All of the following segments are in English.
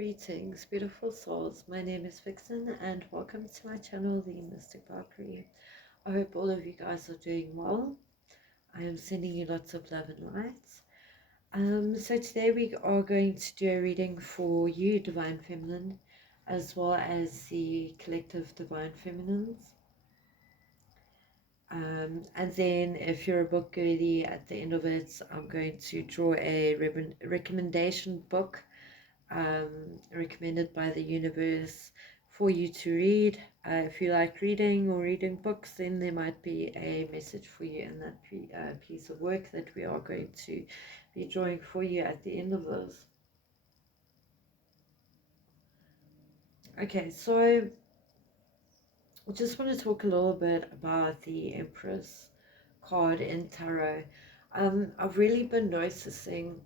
Greetings, beautiful souls. My name is Vixen, and welcome to my channel, The Mystic Valkyrie. I hope all of you guys are doing well. I am sending you lots of love and light. So today we are going to do a reading for you, Divine Feminine, as well as the collective Divine Feminines. And then if you're a book girly, at the end of it, I'm going to draw a recommendation book recommended by the universe for you to read. If you like reading or reading books, then there might be a message for you in that piece of work that we are going to be drawing for you at the end of this. Okay, so I just want to talk a little bit about the Empress card in tarot. I've really been noticing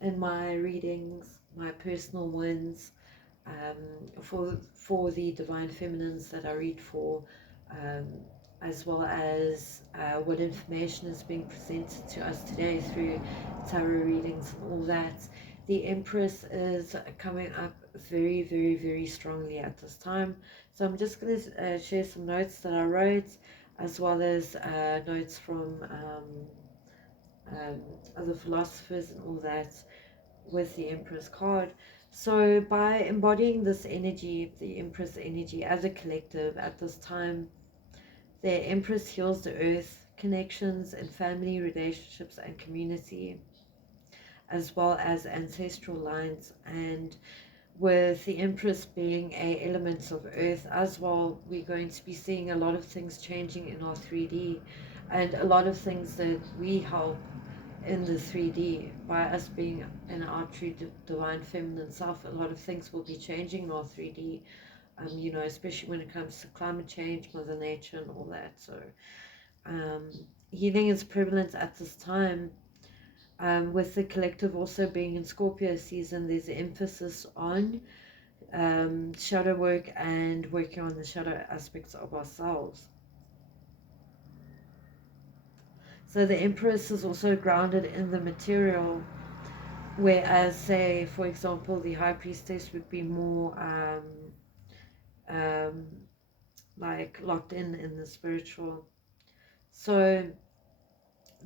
in my readings, my personal ones, for the Divine Feminines that I read for, um, as well as what information is being presented to us today through tarot readings and all that. The Empress is coming up very, very, very strongly at this time. So I'm just going to share some notes that I wrote, as well as notes from other philosophers and all that with the Empress card. So by embodying this energy, the Empress energy as a collective at this time, the Empress heals the earth, connections and family relationships and community, as well as ancestral lines. And with the Empress being a element of earth as well, we're going to be seeing a lot of things changing in our 3D, and a lot of things that we help in the 3D by us being in our true divine feminine self. A lot of things will be changing in our 3D, you know, especially when it comes to climate change, Mother Nature and all that. So healing is prevalent at this time. With the collective also being in Scorpio season, there's an emphasis on shadow work and working on the shadow aspects of ourselves. So the Empress is also grounded in the material, whereas, say, for example, the High Priestess would be more like locked in the spiritual. So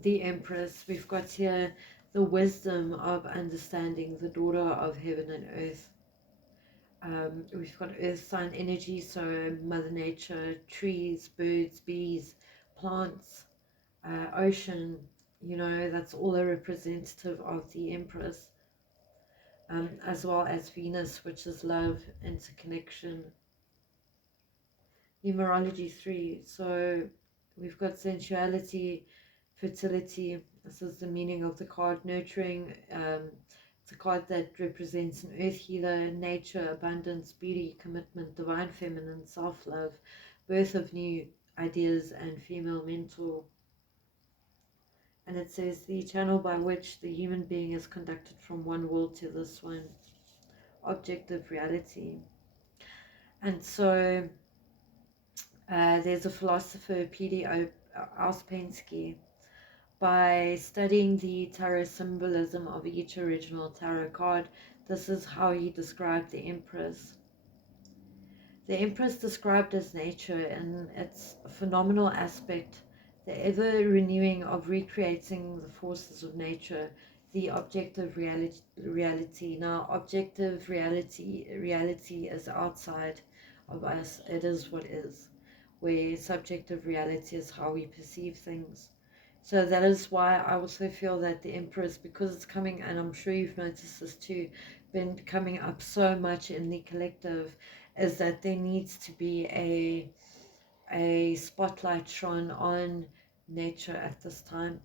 the Empress, we've got here the wisdom of understanding, the daughter of heaven and earth. We've got earth sign energy, so Mother Nature, trees, birds, bees, plants, ocean, you know, that's all a representative of the Empress. As well as Venus, which is love, interconnection. Numerology 3, so we've got sensuality, fertility. This is the meaning of the card. Nurturing, it's a card that represents an earth healer, nature, abundance, beauty, commitment, divine feminine, self-love, birth of new ideas, and female mentor. And it says the channel by which the human being is conducted from one world to this one, objective reality. And so there's a philosopher, P.D. Ouspensky. By studying the tarot symbolism of each original tarot card, this is how he described the Empress. The Empress described as nature in its phenomenal aspect, the ever-renewing of recreating the forces of nature, the objective reality. Now, objective reality is outside of us. It is what is, where subjective reality is how we perceive things. So that is why I also feel that the Empress, because it's coming, and I'm sure you've noticed this too, been coming up so much in the collective, is that there needs to be a spotlight shone on nature at this time.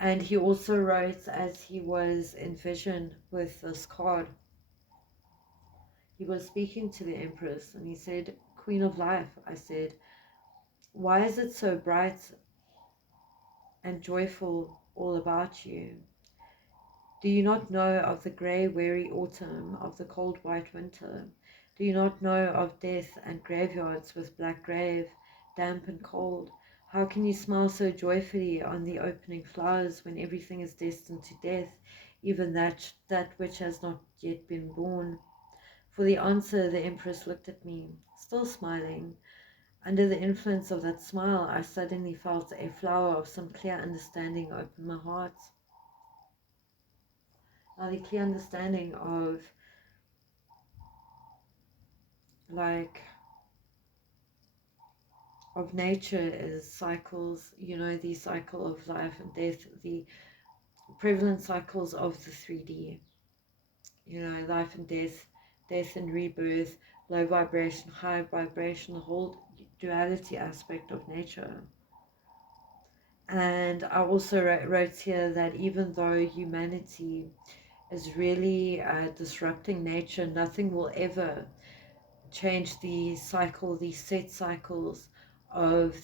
And he also wrote, as he was in vision with this card, he was speaking to the Empress, and he said, "Queen of Life," I said, "why is it so bright and joyful all about you? Do you not know of the grey, weary autumn, of the cold, white winter? Do you not know of death and graveyards with black grave, damp and cold? How can you smile so joyfully on the opening flowers when everything is destined to death? even that which has not yet been born. For the answer, the Empress looked at me, still smiling. Under the influence of that smile, I suddenly felt a flower of some clear understanding open my heart. Now, the clear understanding of, like, of nature is cycles, you know, the cycle of life and death, the prevalent cycles of the 3D, you know, life and death, death and rebirth, low vibration, high vibration, the whole duality aspect of nature. And I also wrote here that even though humanity is really disrupting nature, nothing will ever change the cycle, the set cycles of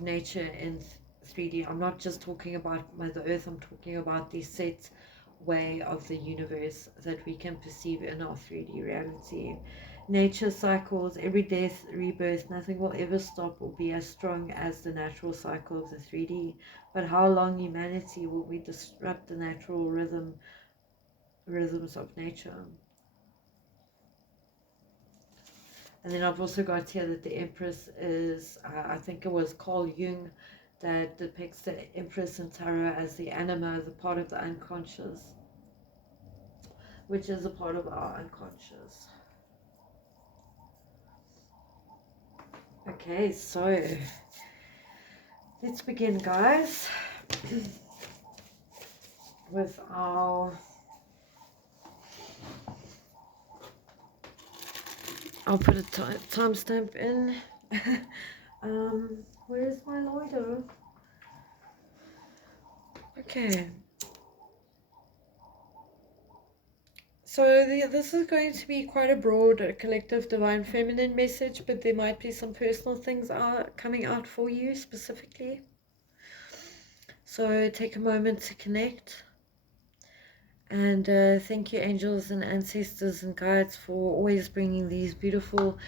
nature in 3D. I'm not just talking about Mother Earth, I'm talking about the set way of the universe that we can perceive in our 3D reality. Nature cycles, every death, rebirth, nothing will ever stop or be as strong as the natural cycle of the 3D. But how long humanity will we disrupt the natural rhythms of nature? And then I've also got here that the Empress is, I think it was Carl Jung that depicts the Empress in tarot as the anima, the part of the unconscious, which is a part of our unconscious. Okay, so let's begin, guys, with our... I'll put a timestamp in. Where's my lighter? Okay. So this is going to be quite a broad collective divine feminine message, but there might be some personal things coming out for you specifically. So take a moment to connect. And thank you, angels and ancestors and guides, for always bringing these beautiful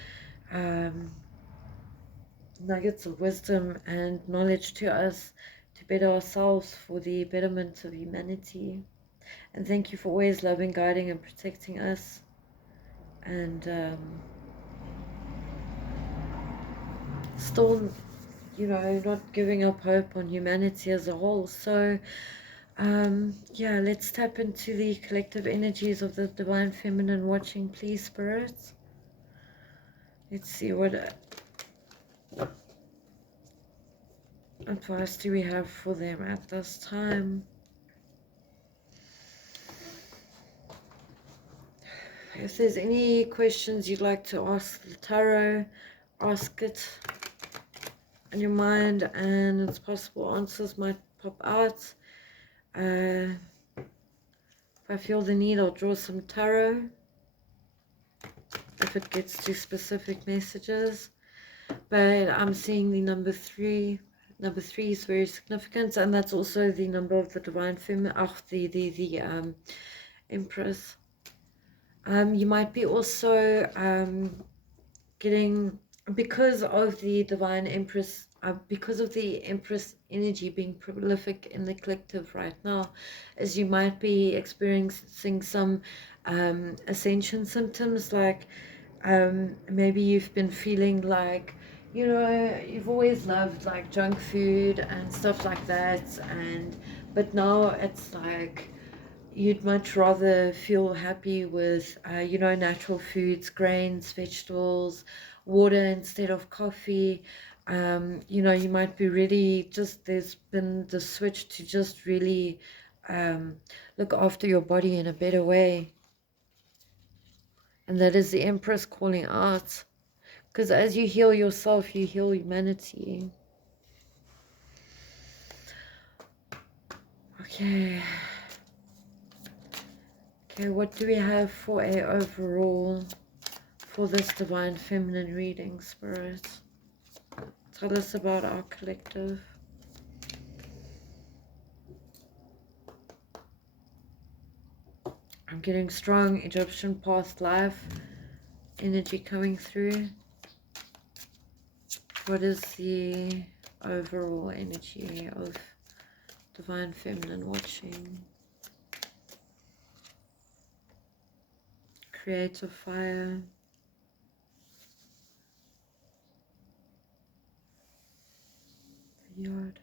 nuggets of wisdom and knowledge to us to better ourselves for the betterment of humanity. And thank you for always loving, guiding, and protecting us. And still, you know, not giving up hope on humanity as a whole. So yeah, let's tap into the collective energies of the divine feminine watching, please, spirits. Let's see what advice do we have for them at this time. If there's any questions you'd like to ask the tarot, ask it in your mind, and it's possible answers might pop out. If I feel the need, I'll draw some tarot if it gets to specific messages. But I'm seeing the number 3. Number 3 is very significant, and that's also the number of the divine feminine, the Empress. You might be also getting, because of the divine Empress, because of the Empress energy being prolific in the collective right now, as you might be experiencing some ascension symptoms, like maybe you've been feeling like, you know, you've always loved like junk food and stuff like that, but now it's like you'd much rather feel happy with, you know, natural foods, grains, vegetables, water instead of coffee. You know, you might be really just, there's been the switch to just really look after your body in a better way. And that is the Empress calling out. Because as you heal yourself, you heal humanity. Okay. Okay, what do we have for a overall for this divine feminine reading, Spirit? Tell us about our collective. I'm getting strong Egyptian past life energy coming through. What is the overall energy of divine feminine watching? creative fire. The yard.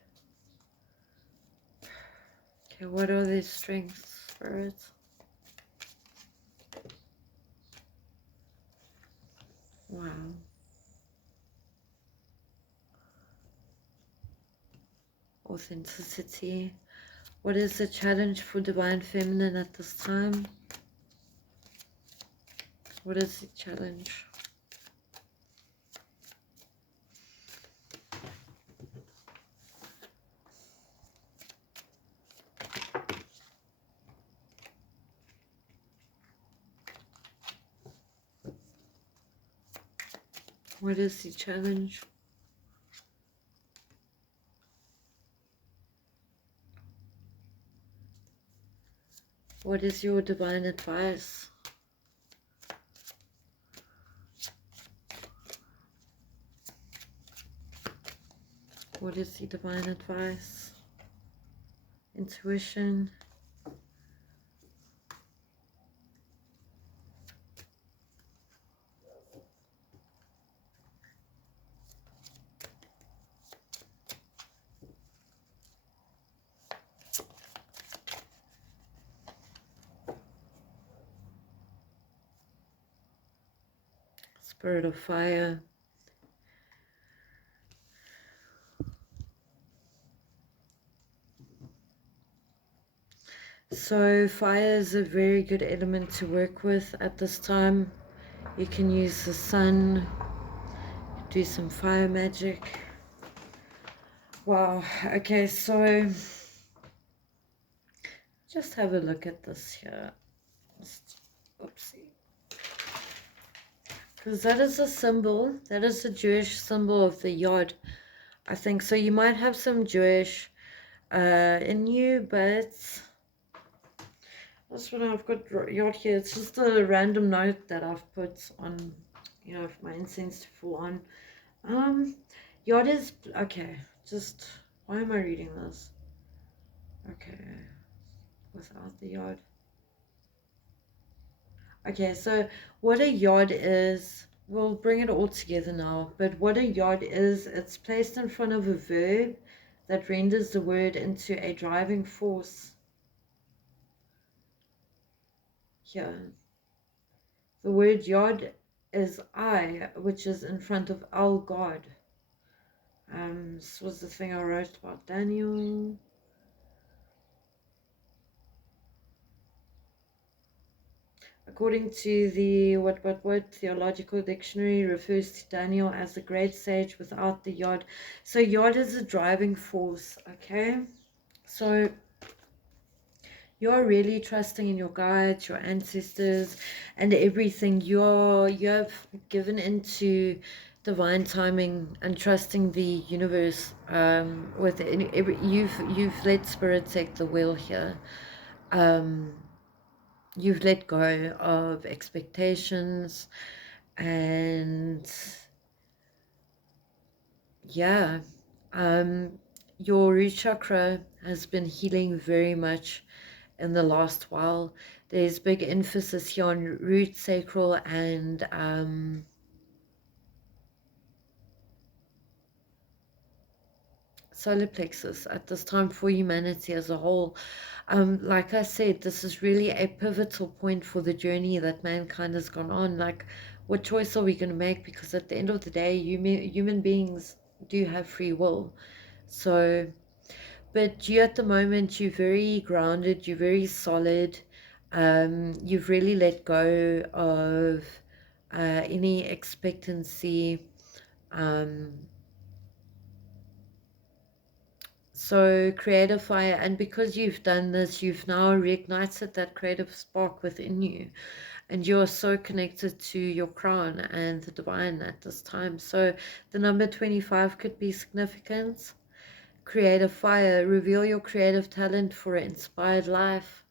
Okay, what are their strengths, Spirit? Wow. Authenticity. What is the challenge for Divine Feminine at this time? What is the challenge? What is the challenge? What is your divine advice? What is the divine advice? Intuition. Spirit of fire. So fire is a very good element to work with at this time. You can use the sun, do some fire magic. Wow, okay, so just have a look at this here. Oopsie. Because that is a symbol, that is a Jewish symbol of the yod, I think. So you might have some Jewish in you, but that's what I've got yod here. It's just a random note that I've put on, you know, for my incense to fall on. Yod is, okay, just, why am I reading this? Okay, without the yod. Okay, so what a yod is, we'll bring it all together now, but what a yod is, it's placed in front of a verb that renders the word into a driving force. Here, the word yod is I, which is in front of El God. This was the thing I wrote about Daniel. According to the what Theological Dictionary, refers to Daniel as the great sage without the yod. So yod is a driving force, okay? So you're really trusting in your guides, your ancestors, and everything. You have given into divine timing and trusting the universe. You've let spirit take the wheel here. You've let go of expectations, and yeah, your root chakra has been healing very much in the last while. There's big emphasis here on root, sacral, and solar plexus at this time for humanity as a whole. Like I said, this is really a pivotal point for the journey that mankind has gone on. Like, what choice are we going to make? Because at the end of the day, human beings do have free will. So, but you at the moment, you're very grounded, you're very solid. You've really let go of any expectancy. So creative fire, and because you've done this, you've now reignited that creative spark within you, and you're so connected to your crown and the divine at this time. So the number 25 could be significant. Creative fire, reveal your creative talent for an inspired life.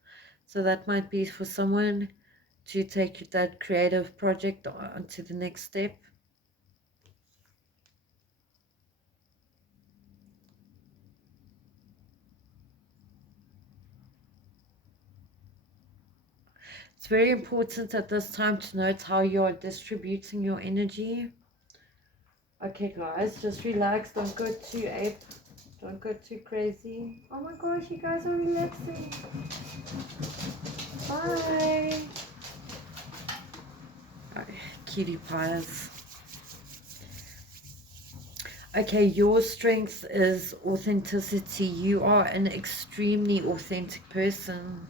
So that might be for someone to take that creative project on to the next step. It's very important at this time to note how you're distributing your energy. Okay, guys, just relax. Don't go too ape. Don't go too crazy. Oh my gosh, you guys are relaxing. Bye. Oh, cutie pies. Okay, your strength is authenticity. You are an extremely authentic person.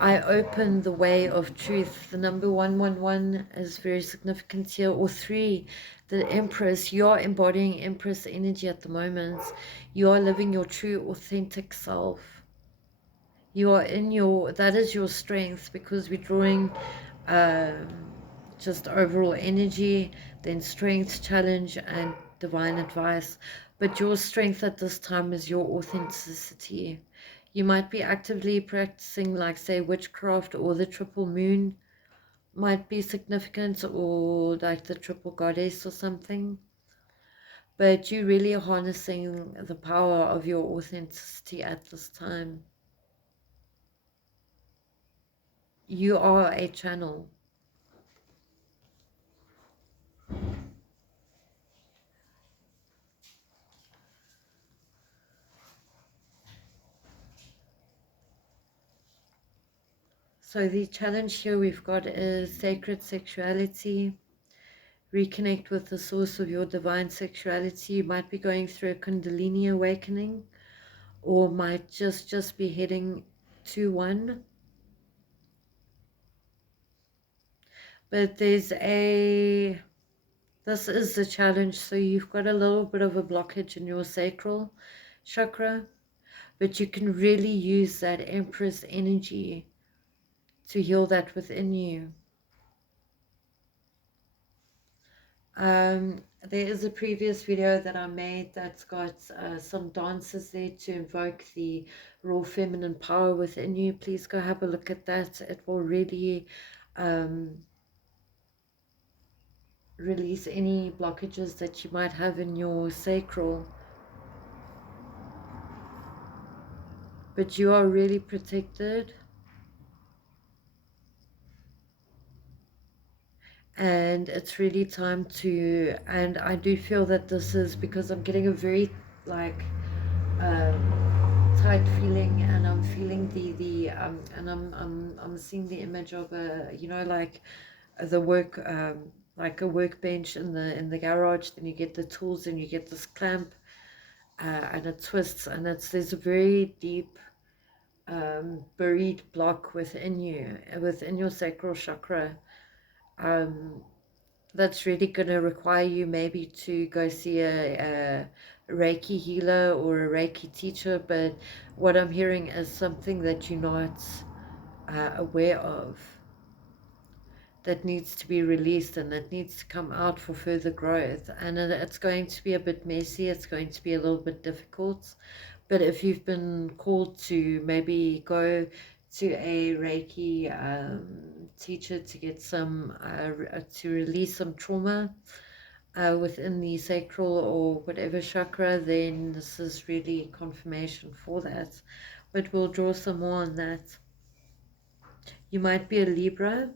I open the way of truth. The number 111 is very significant here. Or 3, the Empress. You're embodying Empress energy at the moment. You are living your true authentic self. You are in your, that is your strength, because we're drawing just overall energy, then strength, challenge, and divine advice. But your strength at this time is your authenticity. You might be actively practicing, like, say, witchcraft, or the triple moon might be significant, or like the triple goddess or something. But you really are harnessing the power of your authenticity at this time. You are a channel. So the challenge here we've got is sacred sexuality. Reconnect with the source of your divine sexuality. You might be going through a Kundalini awakening, or might just be heading to one. But this is the challenge. So you've got a little bit of a blockage in your sacral chakra, but you can really use that Empress energy to heal that within you. There is a previous video that I made that's got some dances there to invoke the raw feminine power within you. Please go have a look at that. It will really release any blockages that you might have in your sacral. But you are really protected. And it's really time to, and I do feel that this is because I'm getting a very like tight feeling, and I'm feeling and I'm seeing the image of a, you know, like the work like a workbench in the garage. Then you get the tools and you get this clamp, and it twists, and there's a very deep buried block within you, within your sacral chakra, that's really going to require you maybe to go see a Reiki healer or a Reiki teacher. But what I'm hearing is something that you're not aware of, that needs to be released, and that needs to come out for further growth. And it's going to be a bit messy, it's going to be a little bit difficult. But if you've been called to maybe go to a Reiki teacher to get some, to release some trauma within the sacral or whatever chakra, then this is really confirmation for that. But we'll draw some more on that. You might be a Libra.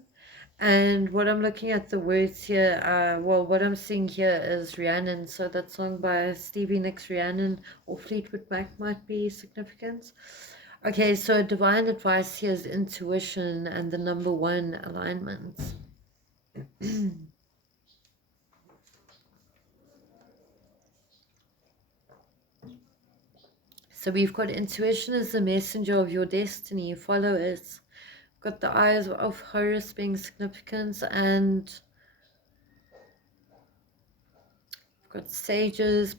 And what I'm looking at the words here, well, what I'm seeing here is Rhiannon. So that song by Stevie Nicks, Rhiannon, or Fleetwood Mac might be significant. Okay, so divine advice here is intuition and the number 1 alignment. So we've got intuition as the messenger of your destiny. Follow it. Got the eyes of Horus being significant, and we've got sages,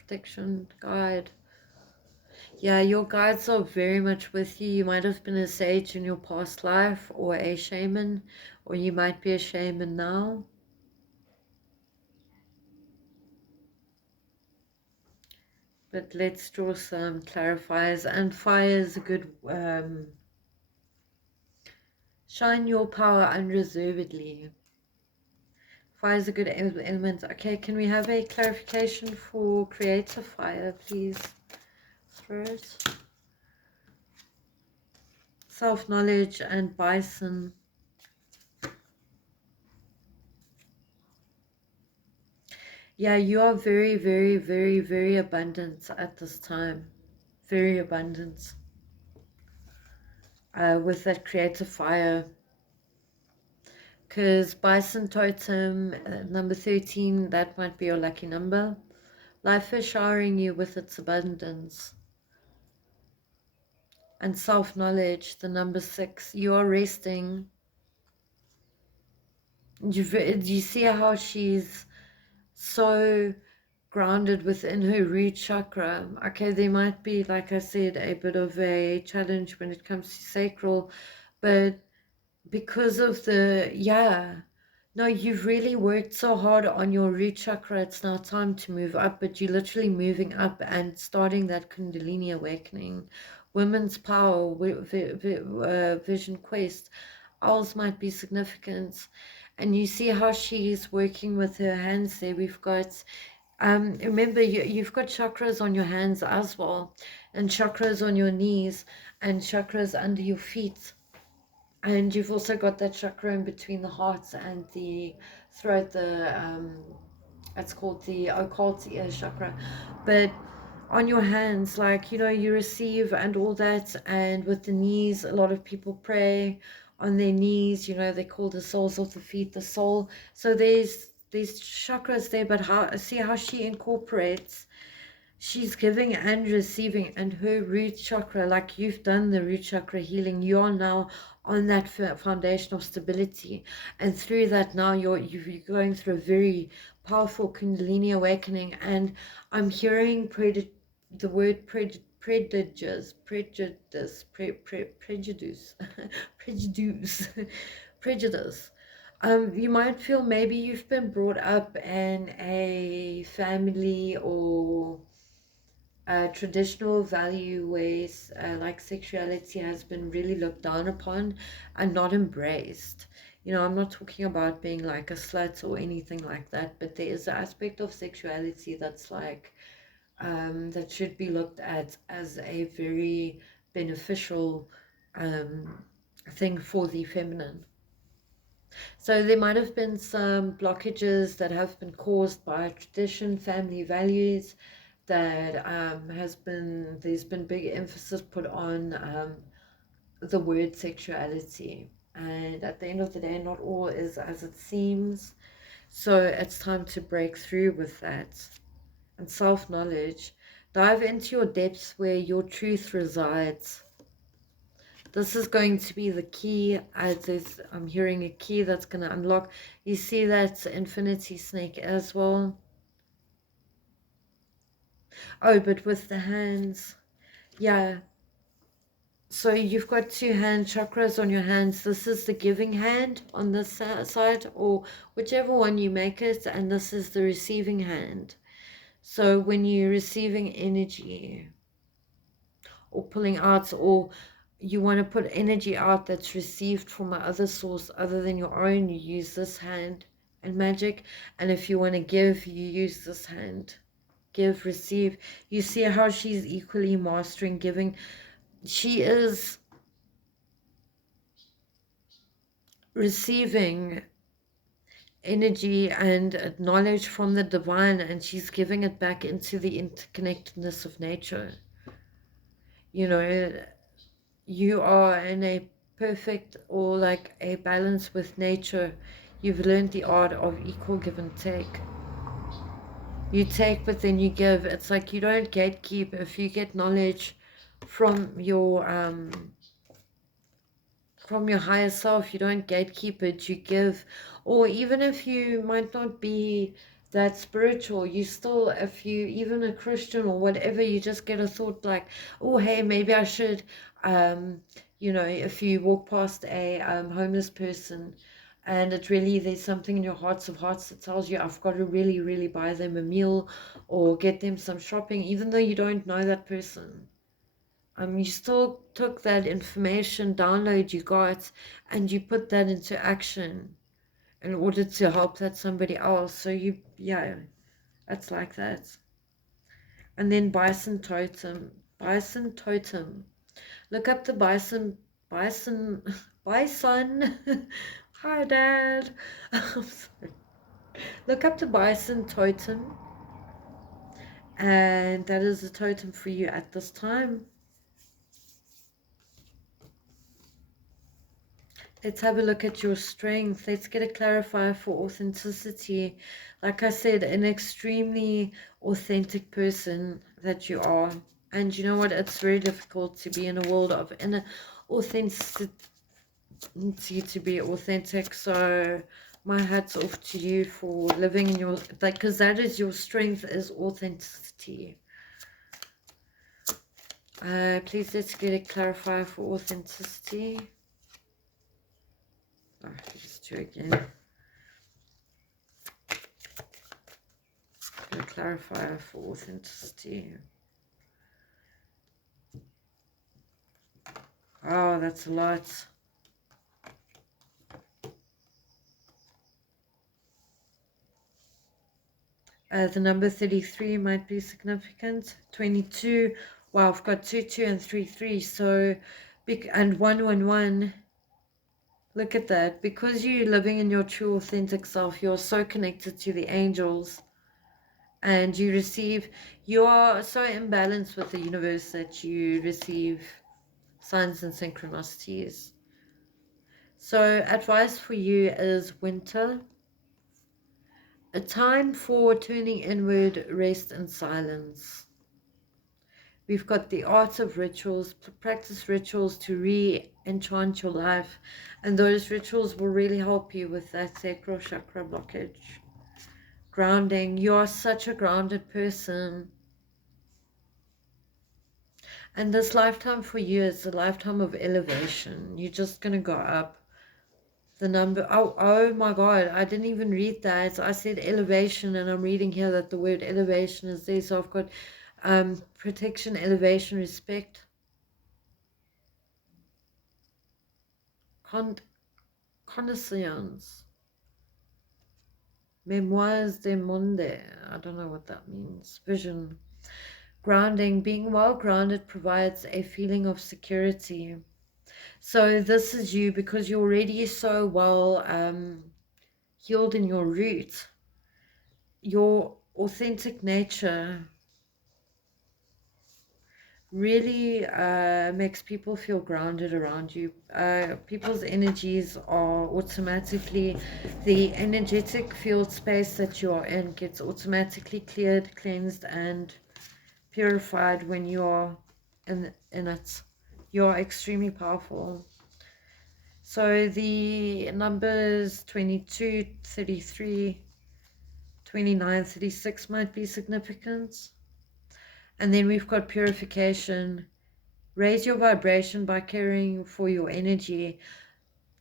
protection, guide. Yeah, your guides are very much with you. You might have been a sage in your past life, or a shaman, or you might be a shaman now. But let's draw some clarifiers. And fire is a good, shine your power unreservedly. Fire is a good element. Okay, can we have a clarification for creative fire, please? Spirit. self-knowledge and bison. Yeah, you are very, very, very, very abundant at this time. Very abundant. With that creative fire. Because bison totem, number 13, that might be your lucky number. Life is showering you with its abundance. And self-knowledge, the number 6, you are resting. Do you see how she's so grounded within her root chakra? Okay, there might be, like I said, a bit of a challenge when it comes to sacral, but because of the, yeah, no, you've really worked so hard on your root chakra. It's now time to move up, but you're literally moving up and starting that Kundalini awakening. Women's power, vision quest, owls might be significant. And you see how she's working with her hands there. We've got, remember, you've got chakras on your hands as well, and chakras on your knees, and chakras under your feet. And you've also got that chakra in between the heart and the throat, it's called the occult ear chakra. But on your hands, like, you know, you receive and all that. And with the knees, a lot of people pray on their knees, you know, they call the soles of the feet the soul. So there's chakras there, but see how she incorporates. She's giving and receiving, and her root chakra, like you've done the root chakra healing, you are now on that foundation of stability, and through that now you're going through a very powerful Kundalini awakening. And I'm hearing the word prejudice, prejudice, prejudice, prejudice. You might feel maybe you've been brought up in a family or traditional value ways, like sexuality has been really looked down upon and not embraced. You know, I'm not talking about being like a slut or anything like that, but there is an aspect of sexuality that's like, that should be looked at as a very beneficial thing for the feminine. So there might have been some blockages that have been caused by tradition, family values, that there's been big emphasis put on the word sexuality. And at the end of the day, not all is as it seems. So it's time to break through with that. And self-knowledge. Dive into your depths where your truth resides. This is going to be the key. I'm hearing a key that's going to unlock. You see that infinity snake as well. Oh, but with the hands. Yeah. So you've got 2 hand chakras on your hands. This is the giving hand on this side, or whichever one you make it. And this is the receiving hand. So when you're receiving energy or pulling out, or you want to put energy out that's received from another source other than your own, you use this hand and magic. And if you want to give, you use this hand. Give, receive. You see how she's equally mastering giving. She is receiving energy and knowledge from the divine, and she's giving it back into the interconnectedness of nature. You know, you are in a perfect, or like a balance with nature. You've learned the art of equal give and take. You take, but then you give. It's like you don't gatekeep. If you get knowledge from your higher self, you don't gatekeep it, you give. Or even if you might not be that spiritual, you still, if you even a Christian or whatever, you just get a thought like, oh hey, maybe I should, you know, if you walk past a homeless person, and it really, there's something in your hearts of hearts that tells you, I've got to really, really buy them a meal or get them some shopping, even though you don't know that person. You still took that information download you got, and you put that into action in order to help that somebody else. So you, yeah, it's like that. And then bison totem. Bison totem. Look up the Bison. Bison. Hi, Dad. I'm sorry. Look up the bison totem, and that is the totem for you at this time. Let's have a look at your strength. Let's get a clarifier for authenticity. Like I said, an extremely authentic person that you are. And you know what? It's very difficult to be in a world of inner authenticity, to be authentic. So my hat's off to you for living in your, like, because that is your strength, is authenticity. Please let's get a clarifier for authenticity. Oh, these two again. A clarifier for authenticity. Oh, that's a lot. The number 33 might be significant. 22. Wow, I've got 2, 2, and 3, 3. So, and 1, 1, 1. Look at that. Because you're living in your true authentic self, you're so connected to the angels. And you are so imbalanced with the universe that you receive signs and synchronicities. So advice for you is winter. A time for turning inward, rest and silence. We've got the art of rituals. Practice rituals to re-enchant your life. And those rituals will really help you with that sacral chakra blockage. Grounding. You are such a grounded person. And this lifetime for you is a lifetime of elevation. You're just going to go up. The number, oh my God, I didn't even read that. I said elevation, and I'm reading here that the word elevation is there. So I've got protection, elevation, respect, connaissance, memoires de monde. I don't know what that means. Vision, grounding. Being well grounded provides a feeling of security. So this is you, because you're already so well healed in your root. Your authentic nature really makes people feel grounded around you. People's energies are automatically, the energetic field space that you are in gets automatically cleared, cleansed, and purified when you are in it. You are extremely powerful. So the numbers 22, 33, 29, 36 might be significant. And then we've got purification. Raise your vibration by caring for your energy.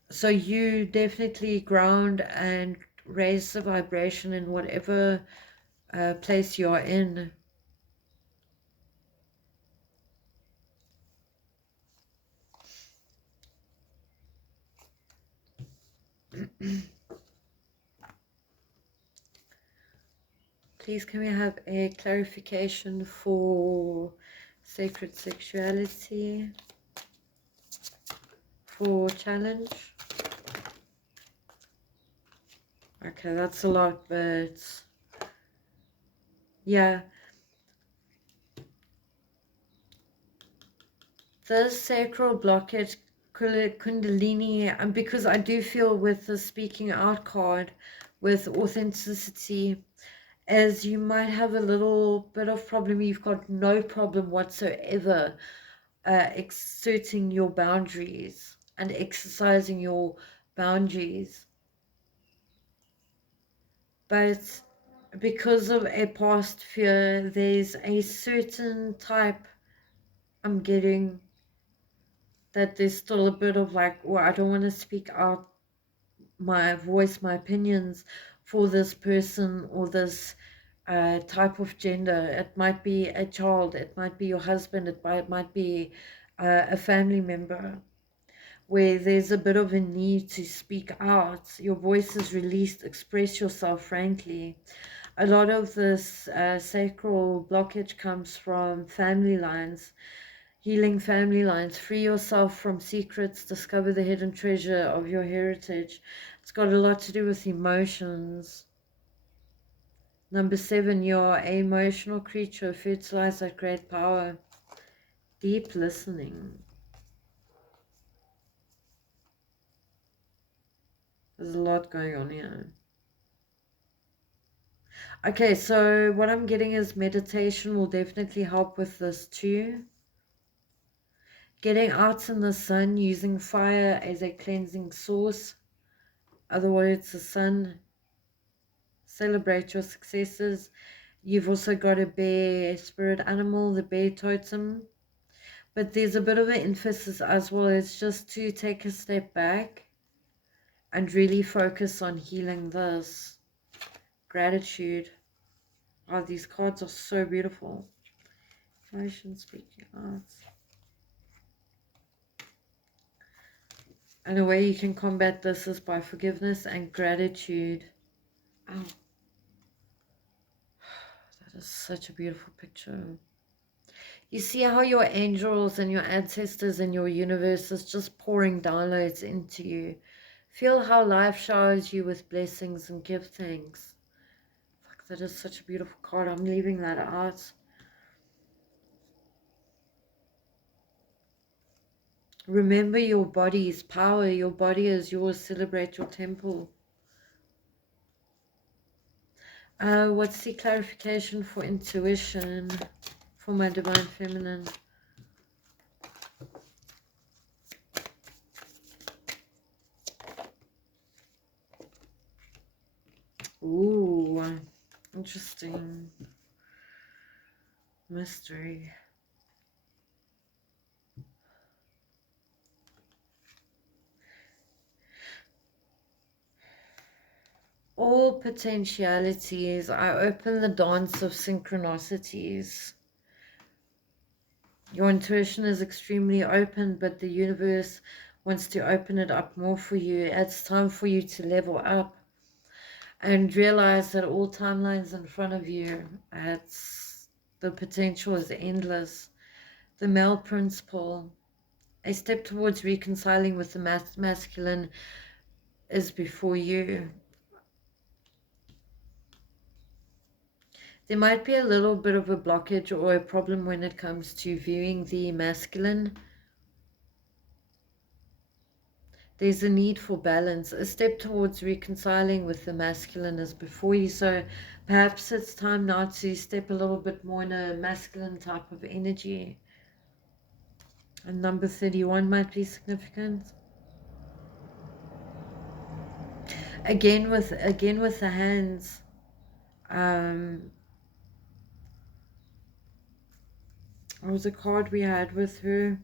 So you definitely ground and raise the vibration in whatever place you're in. Please, can we have a clarification for sacred sexuality, for challenge? Okay, that's a lot, but yeah. The sacral blockage, kundalini, and because I do feel with the speaking out card, with authenticity, as you might have a little bit of problem. You've got no problem whatsoever exerting your boundaries and exercising your boundaries, but because of a past fear, there's a certain type I'm getting that there's still a bit of like, well, I don't want to speak out my voice, my opinions for this person or this type of gender. It might be a child, it might be your husband, it might be a family member, where there's a bit of a need to speak out. Your voice is released, express yourself frankly. A lot of this sacral blockage comes from family lines. Healing family lines. Free yourself from secrets. Discover the hidden treasure of your heritage. It's got a lot to do with emotions. Number 7, you're an emotional creature. Fertilize that great power. Deep listening. There's a lot going on here. Okay, so what I'm getting is meditation will definitely help with this too. Getting out in the sun, using fire as a cleansing source. Other words, the sun. Celebrate your successes. You've also got a bear spirit animal, the bear totem. But there's a bit of an emphasis as well. It's just to take a step back and really focus on healing this. Gratitude. Oh, these cards are so beautiful. Emotion, speaking arts. And a way you can combat this is by forgiveness and gratitude. Oh, that is such a beautiful picture. You see how your angels and your ancestors and your universe is just pouring downloads into you. Feel how life showers you with blessings and give thanks. Fuck, that is such a beautiful card. I'm leaving that out. Remember your body's power. Your body is yours. Celebrate your temple. What's the clarification for intuition for my divine feminine? Ooh, interesting. Mystery. All potentialities. I open the dance of synchronicities. Your intuition is extremely open, but the universe wants to open it up more for you. It's time for you to level up and realize that all timelines in front of you, the potential is endless. The male principle, a step towards reconciling with the masculine is before you. There might be a little bit of a blockage or a problem when it comes to viewing the masculine. There's a need for balance. A step towards reconciling with the masculine is before you. So perhaps it's time now to step a little bit more in a masculine type of energy. And number 31 might be significant. Again with the hands. What was a card we had with her?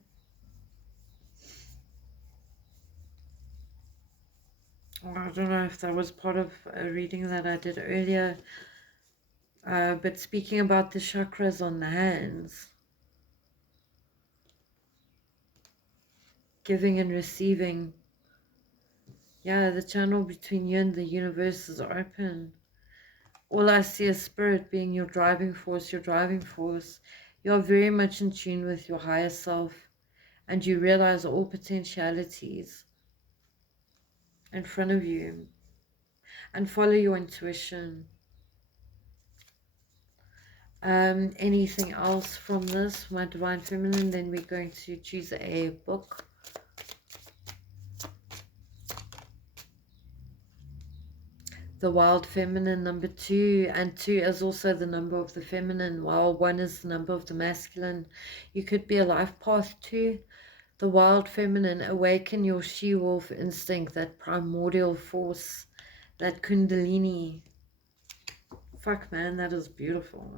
Oh, I don't know if that was part of a reading that I did earlier. But speaking about the chakras on the hands. Giving and receiving. Yeah, the channel between you and the universe is open. All I see is spirit being your driving force, You're very much in tune with your higher self, and you realize all potentialities in front of you, and follow your intuition. Anything else from this, my divine feminine? Then we're going to choose a book. The wild feminine, number 2, and 2 is also the number of the feminine, while 1 is the number of the masculine. You could be a life path too. The wild feminine, awaken your she-wolf instinct, that primordial force, that kundalini. Fuck man, that is beautiful.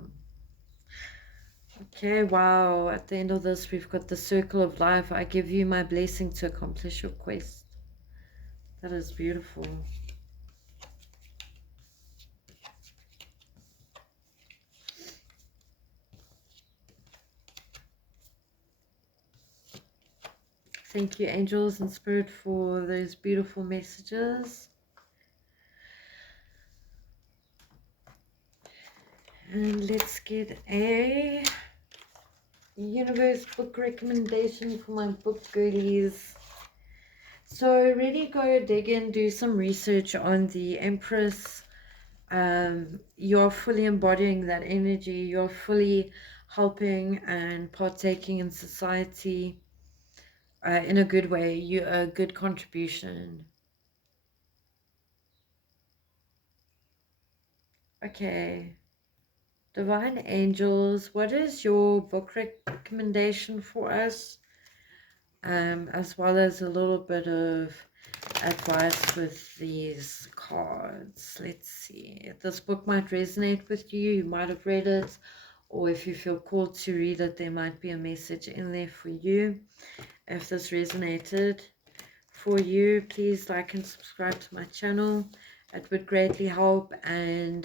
Okay, wow, at the end of this we've got the circle of life. I give you my blessing to accomplish your quest. That is beautiful. Thank you, angels and spirit, for those beautiful messages. And let's get a Universe book recommendation for my book girlies. So really go dig in, do some research on the Empress. You're fully embodying that energy. You're fully helping and partaking in society in a good way. You a good contribution. Okay. Divine Angels, what is your book recommendation for us? As well as a little bit of advice with these cards. Let's see. This book might resonate with you. You might have read it, or if you feel called to read it, there might be a message in there for you. If this resonated for you, please like and subscribe to my channel. It would greatly help. And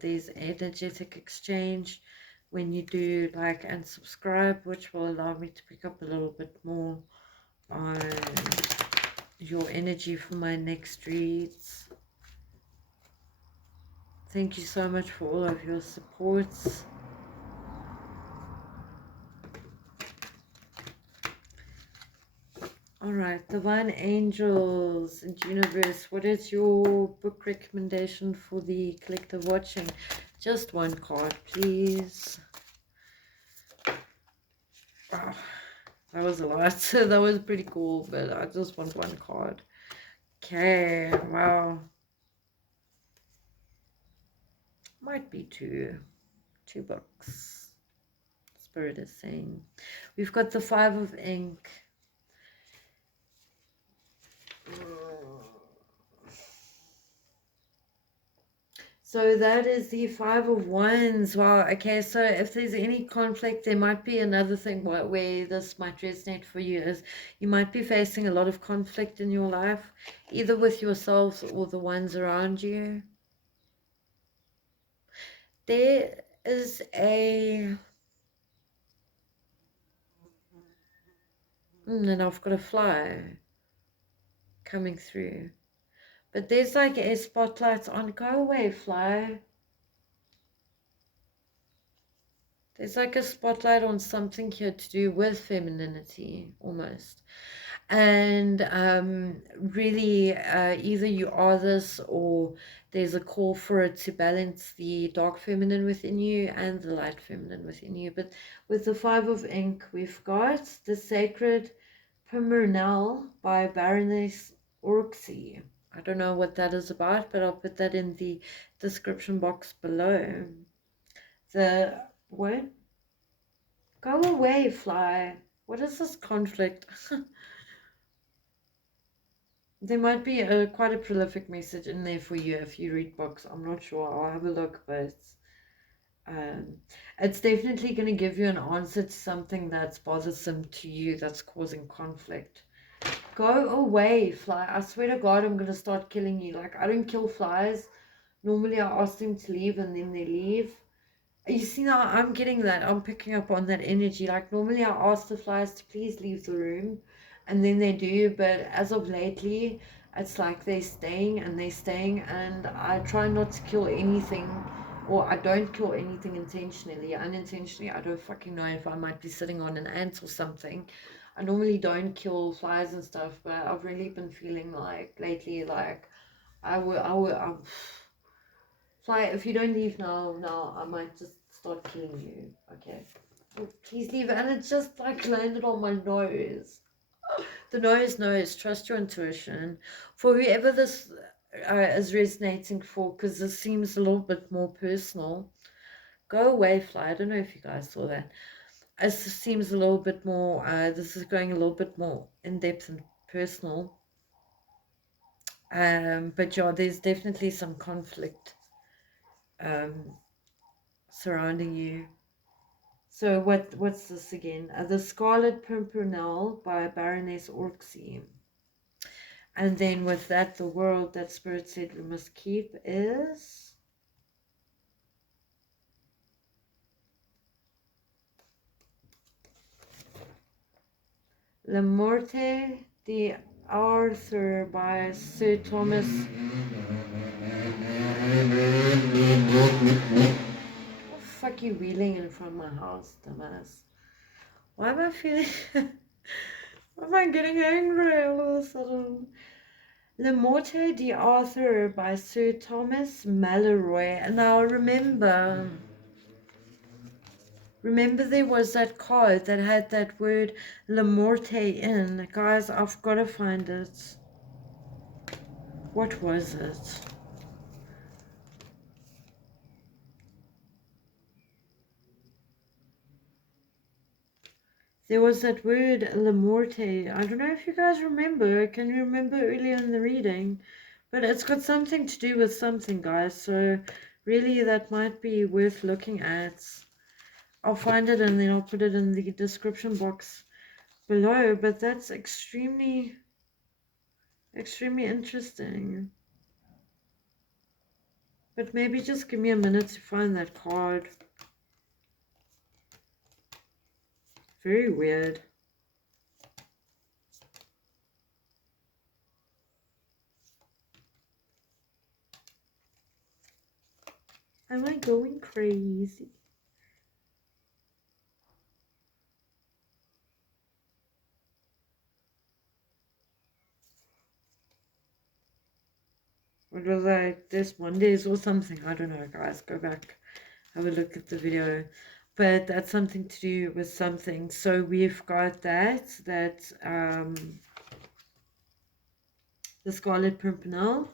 there's energetic exchange when you do like and subscribe, which will allow me to pick up a little bit more on your energy for my next reads. Thank you so much for all of your supports. Alright, Divine Angels and Universe, what is your book recommendation for the collective watching? Just one card, please. Wow, that was a lot. That was pretty cool, but I just want one card. Okay, wow. Might be two books. Spirit is saying. We've got the Five of Ink. So that is the Five of Wands. Wow. Okay, so if there's any conflict, there might be another thing where this might resonate for you is you might be facing a lot of conflict in your life, either with yourselves or the ones around you. There is and I've got a fly coming through. But there's like a spotlight on. Go away, fly. There's like a spotlight on something here to do with femininity, almost. And really, either you are this or there's a call for it to balance the dark feminine within you and the light feminine within you. But with the Five of Ink, we've got the Sacred Pimpernel by Baroness Orczy. I don't know what that is about, but I'll put that in the description box below. The what? Go away, fly. What is this conflict? There might be quite a prolific message in there for you if you read books. I'm not sure. I'll have a look, but it's definitely going to give you an answer to something that's bothersome to you, that's causing conflict. Go away, fly. I swear to God, I'm going to start killing you. Like, I don't kill flies. Normally, I ask them to leave and then they leave. You see now, I'm getting that. I'm picking up on that energy. Like, normally I ask the flies to please leave the room. And then they do. But as of lately, it's like they're staying and they're staying. And I try not to kill anything. Or I don't kill anything intentionally. Unintentionally, I don't fucking know if I might be sitting on an ant or something. I normally don't kill flies and stuff. But I've really been feeling like, lately, like, I'm Fly, if you don't leave now, I might just start killing you. Okay. Oh, please leave. And it just like landed on my nose. The nose knows. Trust your intuition. For whoever this is resonating for, because this seems a little bit more personal. Go away, Fly. I don't know if you guys saw that. It seems a little bit more, this is going a little bit more in depth and personal. But yeah, there's definitely some conflict surrounding you. So what's this again? The Scarlet Pimpernel by Baroness Orczy. And then with that, the world that Spirit said we must keep is La Morte de Arthur by Sir Thomas. Oh, fuck you wheeling in front of my house, dumbass. Why am I feeling... Why am I getting angry all of a sudden? Le Morte d'Arthur by Sir Thomas Malory. And now remember there was that card that had that word Le Morte in. Guys, I've got to find it. What was it? There was that word Le Morte. I don't know if you guys remember. Can you remember earlier in the reading? But it's got something to do with something, guys. So really that might be worth looking at. I'll find it and then I'll put it in the description box below. But that's extremely interesting. But maybe just give me a minute to find that card. Very weird. Am I going crazy? What was like this Mondays or something? I don't know, guys. Go back, have a look at the video. But that's something to do with something. So we've got that the Scarlet Pimpernel,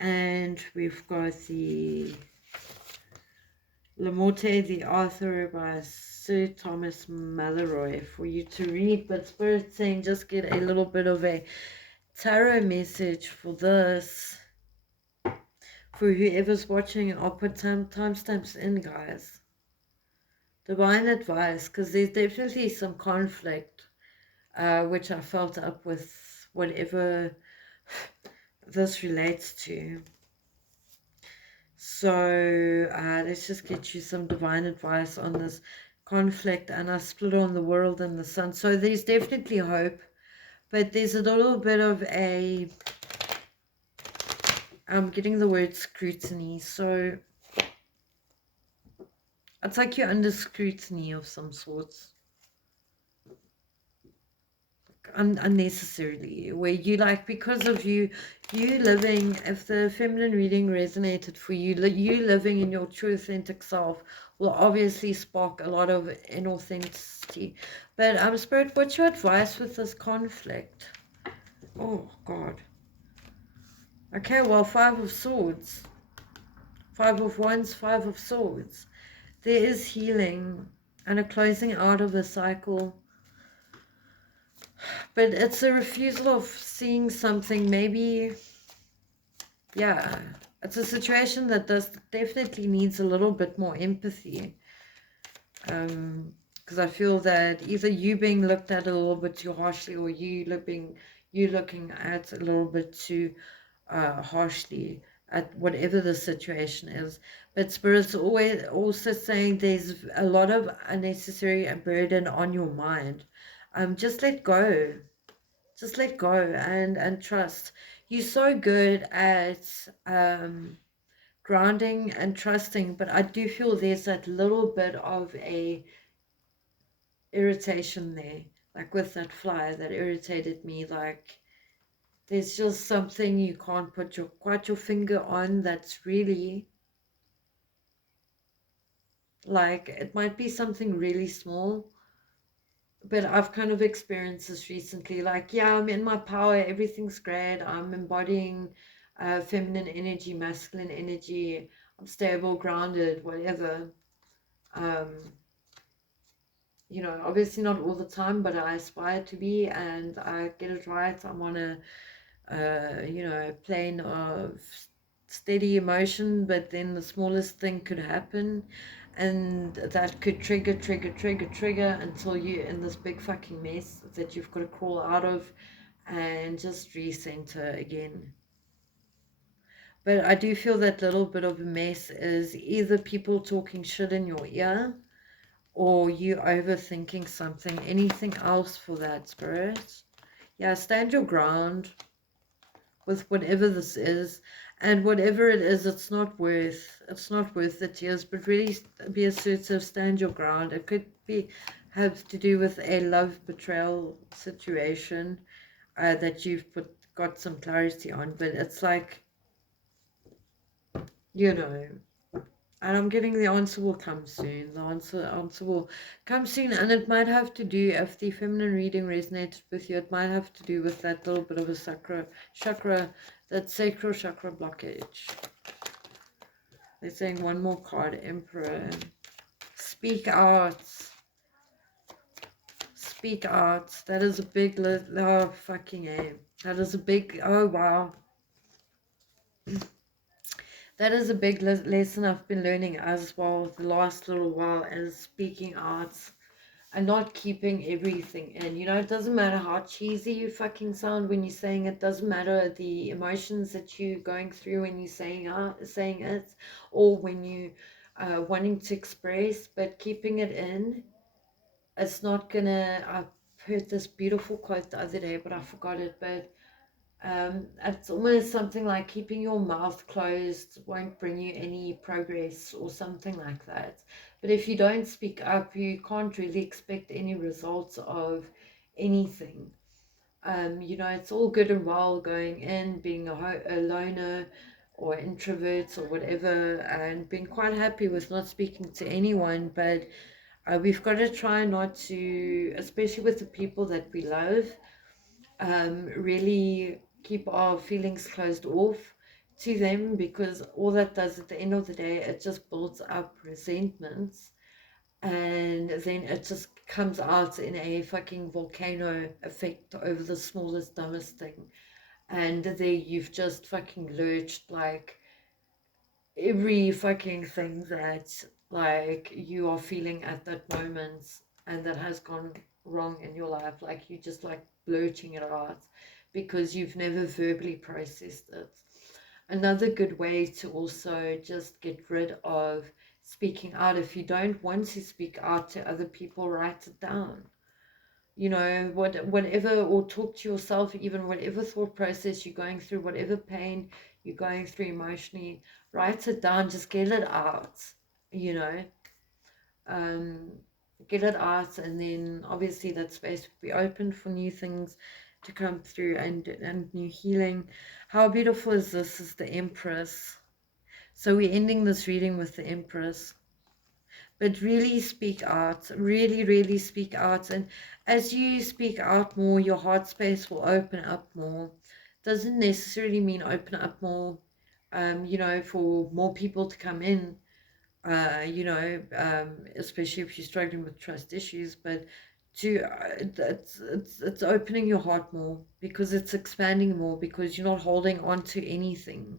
and we've got the Le Morte d'Arthur by Sir Thomas Malory for you to read. But Spirit's saying just get a little bit of a tarot message for this. For whoever's watching, I'll put timestamps in, guys. Divine advice, because there's definitely some conflict, which I felt up with whatever this relates to. So let's just get you some divine advice on this conflict. And I split on the world and the sun. So there's definitely hope, but there's a little bit of a... I'm getting the word scrutiny. So it's like you're under scrutiny of some sorts. Unnecessarily, where you like, because of you living, if the feminine reading resonated for you, you living in your true authentic self will obviously spark a lot of inauthenticity. But Spirit, what's your advice with this conflict? Oh God. Okay, well, 5 of Swords, 5 of Wands, 5 of Swords. There is healing and a closing out of a cycle. But it's a refusal of seeing something, maybe, yeah, it's a situation that definitely needs a little bit more empathy. Because I feel that either you being looked at a little bit too harshly, or you looking at a little bit too harshly at whatever the situation is. But Spirit's always also saying there's a lot of unnecessary burden on your mind. Just let go. Just let go and trust. You're so good at grounding and trusting, but I do feel there's that little bit of a irritation there, like with that fly that irritated me. Like there's just something you can't put quite your finger on, that's really, like, it might be something really small, but I've kind of experienced this recently. Like, yeah, I'm in my power, everything's great, I'm embodying feminine energy, masculine energy, I'm stable, grounded, whatever. You know, obviously not all the time, but I aspire to be, and I get it right. I'm on a you know, plane of steady emotion, but then the smallest thing could happen, and that could trigger until you're in this big fucking mess that you've got to crawl out of and just recenter again. But I do feel that little bit of a mess is either people talking shit in your ear, or you overthinking something. Anything else for that, Spirit? Yeah, stand your ground with whatever this is, and whatever it is, it's not worth the tears, but really be assertive, stand your ground. It could be have to do with a love betrayal situation that you've got some clarity on, but it's like, you know, and I'm getting the answer will come soon. The answer will come soon, and it might have to do, if the feminine reading resonated with you, it might have to do with that little bit of a chakra, that sacral chakra blockage. They're saying one more card, Emperor. Speak out. Speak out. That is a big, oh fucking A. That is a big, oh wow. That is a big lesson I've been learning as well the last little while, is speaking out and not keeping everything in. You know, it doesn't matter how cheesy you fucking sound when you're saying it. Doesn't matter the emotions that you're going through when you're saying it, or when you wanting to express, but keeping it in, it's not gonna. I heard this beautiful quote the other day, but I forgot it. But it's almost something like keeping your mouth closed won't bring you any progress, or something like that. But if you don't speak up, you can't really expect any results of anything. You know, it's all good and well going in, being a loner or introvert or whatever, and being quite happy with not speaking to anyone, but we've got to try not to, especially with the people that we love, really keep our feelings closed off to them, because all that does at the end of the day, it just builds up resentments, and then it just comes out in a fucking volcano effect over the smallest, dumbest thing, and there you've just fucking lurched like every fucking thing that like you are feeling at that moment and that has gone wrong in your life, like you just like blurting it out because you've never verbally processed it. Another good way to also just get rid of speaking out, if you don't want to speak out to other people, write it down. You know, whatever, or talk to yourself, even whatever thought process you're going through, whatever pain you're going through emotionally, write it down, just get it out, you know. um get it out, and then obviously that space will be open for new things to come through, and new healing. How beautiful is this? Is the Empress. So we're ending this reading with the Empress. But really speak out, really, really speak out. And as you speak out more, your heart space will open up more. Doesn't necessarily mean open up more, you know, for more people to come in, you know, especially if you're struggling with trust issues, but to it's opening your heart more, because it's expanding more, because you're not holding on to anything.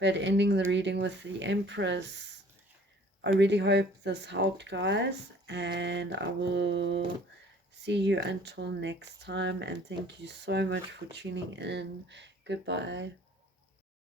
But ending the reading with the Empress. I really hope this helped, guys, and I will see you until next time, and thank you so much for tuning in. Goodbye.